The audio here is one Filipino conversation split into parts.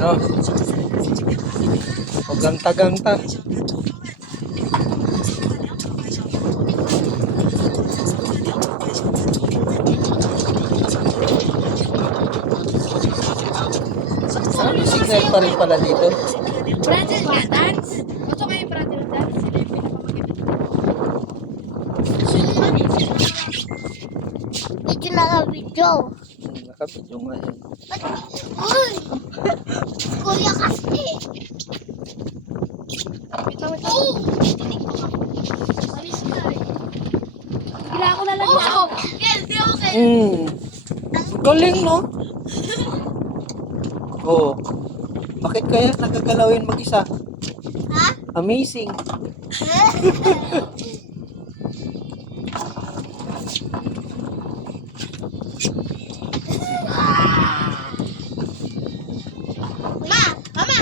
Oh. O gangta-gangta. May signal pa rin pala dito. Brother nga, dance. Gusto kayo brother dance? Sila yung pinapamaganda. Medyo naka-video. Nakabidyo nga yun. Uy! Kuya kasi. Alis ka eh. Bigla ako na lang na. Yes, di okay. Galing, no? Oo. Bakit kaya nagagalawin mag-isa? Ha? Amazing. Mama!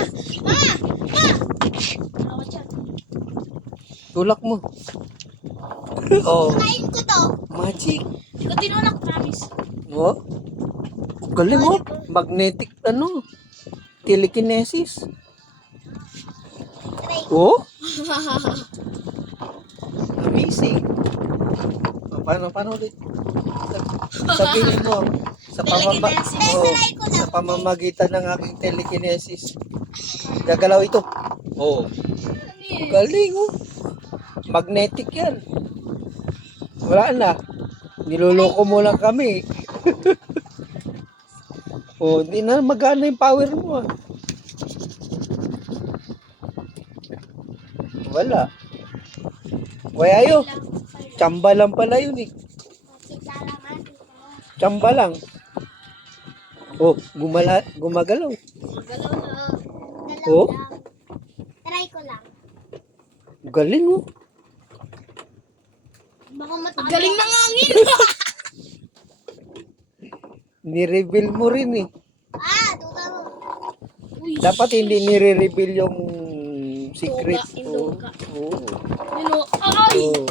Tulak mo. Oh, Kain ko to. magic. Hindi ko tinulak, promise. Oh. Galing, oh. Magnetic, ano? Telekinesis. Try. Oh. Amazing. Paano ulit? Sabihin mo. Sa pamamagitan ng aking telekinesis. Gagalaw ito. Oh. Galing, oh. Magnetic yan. Wala na. Niloloko mo lang kami. Oh, hindi na magana yung power mo. Ah. Wala. Kaya ayo. Tsamba lang pala yun eh. Tsamba lang. Oh, gumagalaw. Magalaw na. Oh. Try ko lang. Galing, oh. Baka matalo. Galing ng hangin. Ni-reveal mo rin eh. Tuga mo. Dapat hindi nire-reveal yung secret. Induga. Oo. Yun o. Ay! Oo.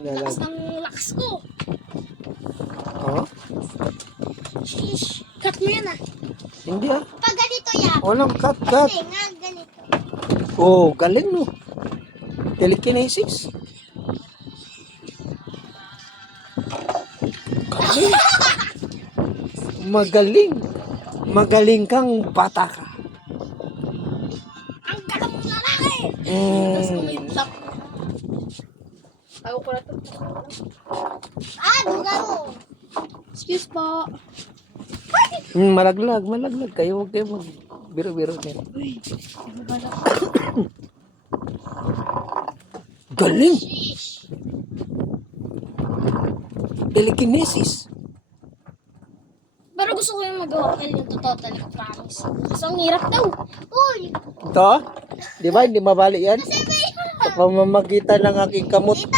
Lakas ng lakas ko. Oh? Shish. Cut mo yan ah. Hindi ah. Pag ganito yan. Walang cut. Hindi nga ganito. Oh, galing no. Telekinesis. Galing. Magaling. Magaling kang bata ka. Ang galang ng lalaki. Tapos Mm. kumintap. Ako ko na ito. Tuga mo. Excuse po. Malaglag. Kayo huwag kayo mag-biro-biro din. Uy. Galing. Telekinesis. Pero gusto ko yung mag-hotel yung totoo talaga, promise. Kasi ang hirap daw. Uy. Ito? Di ba? Hindi mabali yan? Sa pamamagitan ng aking kamot, Dito.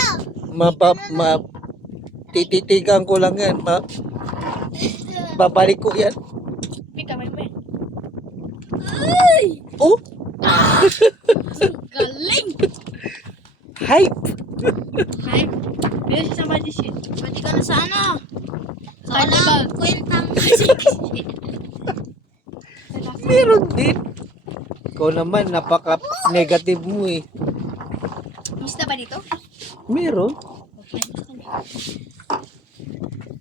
tititigan ko lang yan. Babalik ko yan. May kamay mo yan. Ay! Oh! Galing! Hype! Ay, bilis sa magician. Pwede ka na sa ano? Sa Walang carnival. kwentang. Meron din. Ikaw naman, napaka-negative mo eh. Mista ba dito? Meron.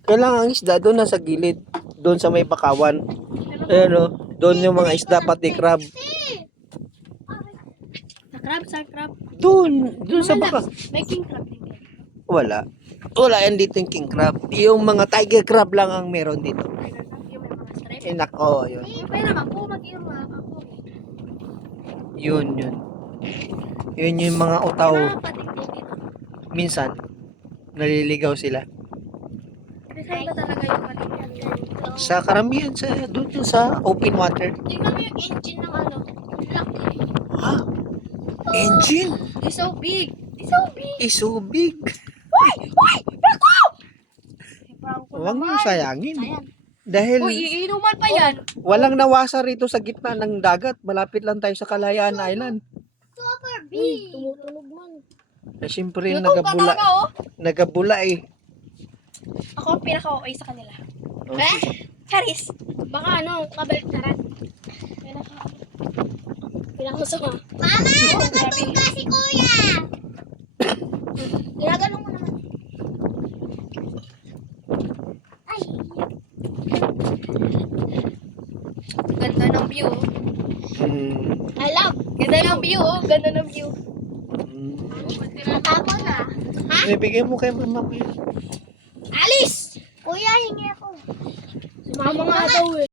Kailangan ang isda doon nasa gilid. Doon sa may bakawan. Ayan o. Doon yung mga isda pati crab. Sa crab. Doon sa baka. May king crab din. Wala. Wala yan dito yung king crab. Yung mga tiger crab lang ang meron dito. Yung may mga stripe. Eh nako, yun. Pwede naman po mag-iwan ako. Yun. Yun yung mga utaw. Yung mga pating dito. Minsan, naliligaw sila. Kasi ba talaga yung pating dito? Sa karamihan, doon sa open water. Tingnan mo yung engine ng ano. Laki. Ha? Engine? It's so big. It's so big. Is so big. Uy! Naku! Huwag mo sayangin. Ayan. Dahil Uy, iinuman pa yan. walang nawasa rito sa gitna ng dagat. Malapit lang tayo sa Kalayaan Island. Super Uy, tumutunog man. Eh, siyempre, YouTube ka nagabula. talaga, oh. Nagabula eh. Ako ang pinaka-okay sa kanila. Oh, Charis. Baka kabaliktaran. Pinaka-masama. Mama, grabe. nagatuga si kuya. Ginagano mo naman. Ay, Ganda ng view, oh. I love. Ganda ng view, oh. Ganda ng view. Matapon na. Bibigyan mo kay mama ko yun. Alice! Kuya, hingi ako. Mama nga daw, eh.